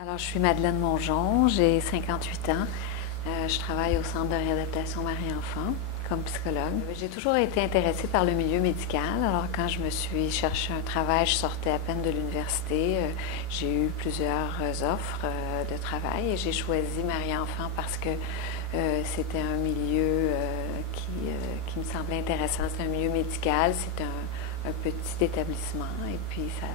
Alors, je suis Madeleine Mongeon, j'ai 58 ans. Je travaille au Centre de réadaptation Marie-Enfant comme psychologue. J'ai toujours été intéressée par le milieu médical. Alors, quand je me suis cherché un travail, je sortais à peine de l'université. J'ai eu plusieurs offres de travail et j'ai choisi Marie-Enfant parce que c'était un milieu qui me semblait intéressant. C'est un milieu médical, c'est un petit établissement et puis ça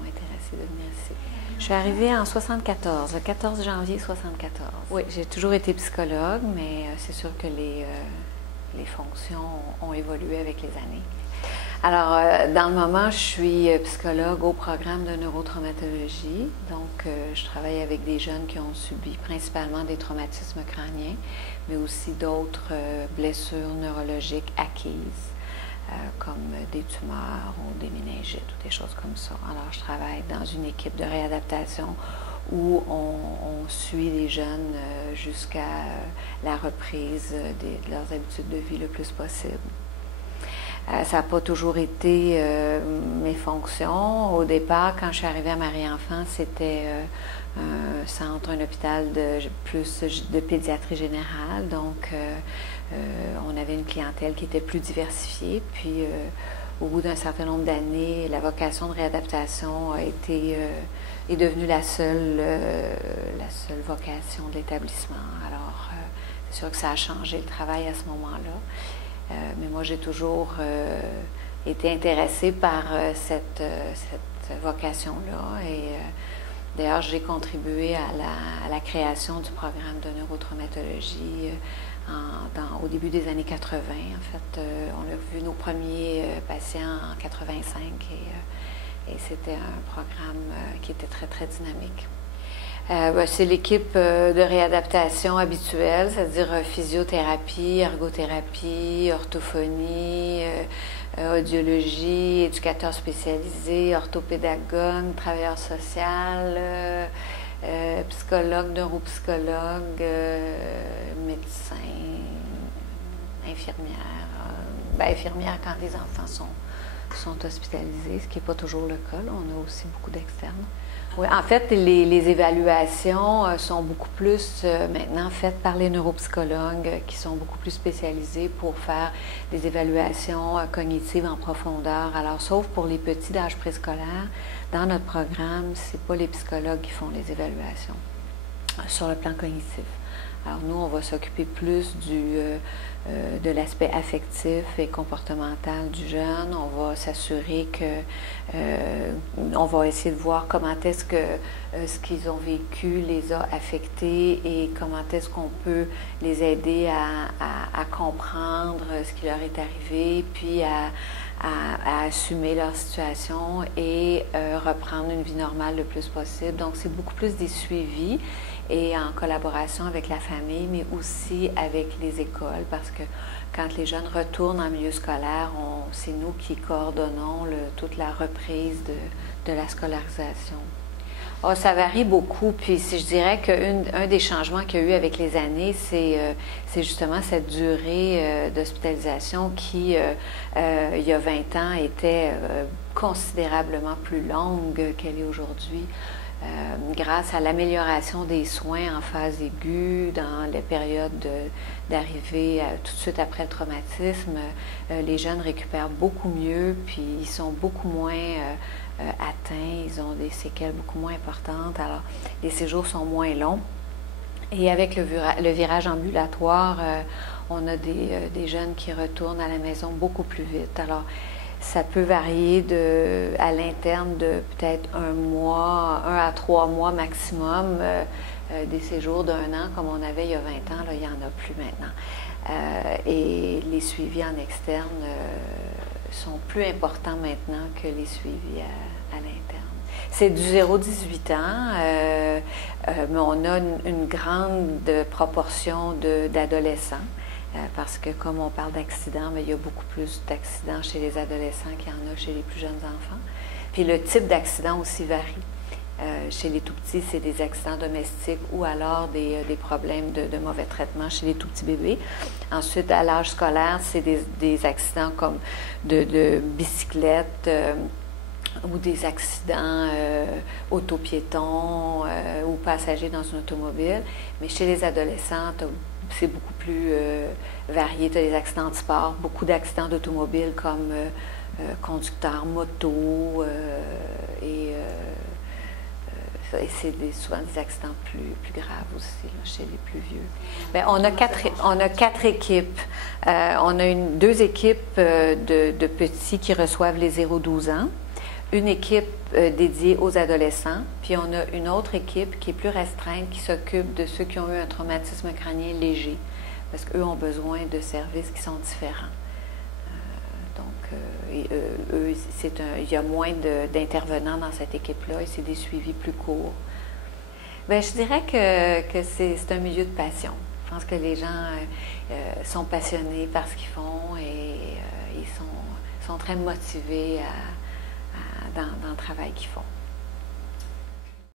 m'a intéressée de venir ici. Je suis arrivée en 74, le 14 janvier 74. Oui, j'ai toujours été psychologue, mais c'est sûr que les fonctions ont évolué avec les années. Alors, dans le moment, je suis psychologue au programme de neurotraumatologie. Donc, je travaille avec des jeunes qui ont subi principalement des traumatismes crâniens, mais aussi d'autres blessures neurologiques acquises. Comme des tumeurs ou des méningites ou des choses comme ça. Alors, je travaille dans une équipe de réadaptation où on suit les jeunes jusqu'à la reprise de leurs habitudes de vie le plus possible. Ça n'a pas toujours été mes fonctions. Au départ, quand je suis arrivée à Marie-Enfant, c'était un centre, un hôpital plus de pédiatrie générale. Donc, on avait une clientèle qui était plus diversifiée. Puis, au bout d'un certain nombre d'années, la vocation de réadaptation est devenue la seule vocation de l'établissement. Alors, c'est sûr que ça a changé le travail à ce moment-là. Mais moi, j'ai toujours été intéressée par cette vocation-là. Et d'ailleurs, j'ai contribué à la création du programme de neurotraumatologie au début des années 80. En fait, on a vu nos premiers patients en 85 et c'était un programme qui était très, très dynamique. C'est l'équipe de réadaptation habituelle, c'est-à-dire physiothérapie, ergothérapie, orthophonie, audiologie, éducateur spécialisé, orthopédagogue, travailleur social, psychologue, neuropsychologue, médecin, infirmière. Infirmière quand les enfants sont hospitalisés, ce qui n'est pas toujours le cas. Là, on a aussi beaucoup d'externes. Oui, en fait, les évaluations sont beaucoup plus maintenant faites par les neuropsychologues qui sont beaucoup plus spécialisés pour faire des évaluations cognitives en profondeur. Alors, sauf pour les petits d'âge préscolaire, dans notre programme, ce n'est pas les psychologues qui font les évaluations sur le plan cognitif. Alors, nous, on va s'occuper plus de l'aspect affectif et comportemental du jeune. On va s'assurer on va essayer de voir comment est-ce que ce qu'ils ont vécu les a affectés et comment est-ce qu'on peut les aider à comprendre ce qui leur est arrivé, puis à assumer leur situation et reprendre une vie normale le plus possible. Donc, c'est beaucoup plus des suivis et en collaboration avec la famille, mais aussi avec les écoles, parce que quand les jeunes retournent en milieu scolaire, c'est nous qui coordonnons toute la reprise de la scolarisation. Oh, ça varie beaucoup, puis je dirais qu'un des changements qu'il y a eu avec les années, c'est justement cette durée d'hospitalisation qui, il y a 20 ans, était considérablement plus longue qu'elle est aujourd'hui. Grâce à l'amélioration des soins en phase aiguë, dans les périodes d'arrivée tout de suite après le traumatisme, les jeunes récupèrent beaucoup mieux, puis ils sont beaucoup moins atteints, ils ont des séquelles beaucoup moins importantes, alors les séjours sont moins longs. Et avec le virage ambulatoire, on a des jeunes qui retournent à la maison beaucoup plus vite. Alors, ça peut varier à l'interne de peut-être 1 à 3 mois maximum, des séjours d'1 an comme on avait il y a 20 ans, là, il n'y en a plus maintenant. Et les suivis en externe sont plus importants maintenant que les suivis à l'interne. C'est du 0-18 ans, mais on a une grande proportion d'adolescents. Parce que comme on parle d'accidents, mais il y a beaucoup plus d'accidents chez les adolescents qu'il y en a chez les plus jeunes enfants. Puis le type d'accident aussi varie. Chez les tout-petits, c'est des accidents domestiques ou alors des problèmes de mauvais traitement chez les tout-petits bébés. Ensuite, à l'âge scolaire, c'est des accidents comme de bicyclette, ou des accidents autopiétons ou passagers dans une automobile. Mais chez les adolescents, c'est beaucoup plus varié. Tu as des accidents de sport, beaucoup d'accidents d'automobile comme conducteurs moto et c'est souvent des accidents plus graves aussi là, chez les plus vieux. Bien, on a quatre équipes. On a deux équipes de petits qui reçoivent les 0-12 ans, une équipe dédiée aux adolescents, puis on a une autre équipe qui est plus restreinte, qui s'occupe de ceux qui ont eu un traumatisme crânien léger, parce qu'eux ont besoin de services qui sont différents. Eux, il y a moins d'intervenants dans cette équipe-là et c'est des suivis plus courts. Bien, je dirais que c'est un milieu de passion. Je pense que les gens sont passionnés par ce qu'ils font et ils sont très motivés dans le travail qu'ils font.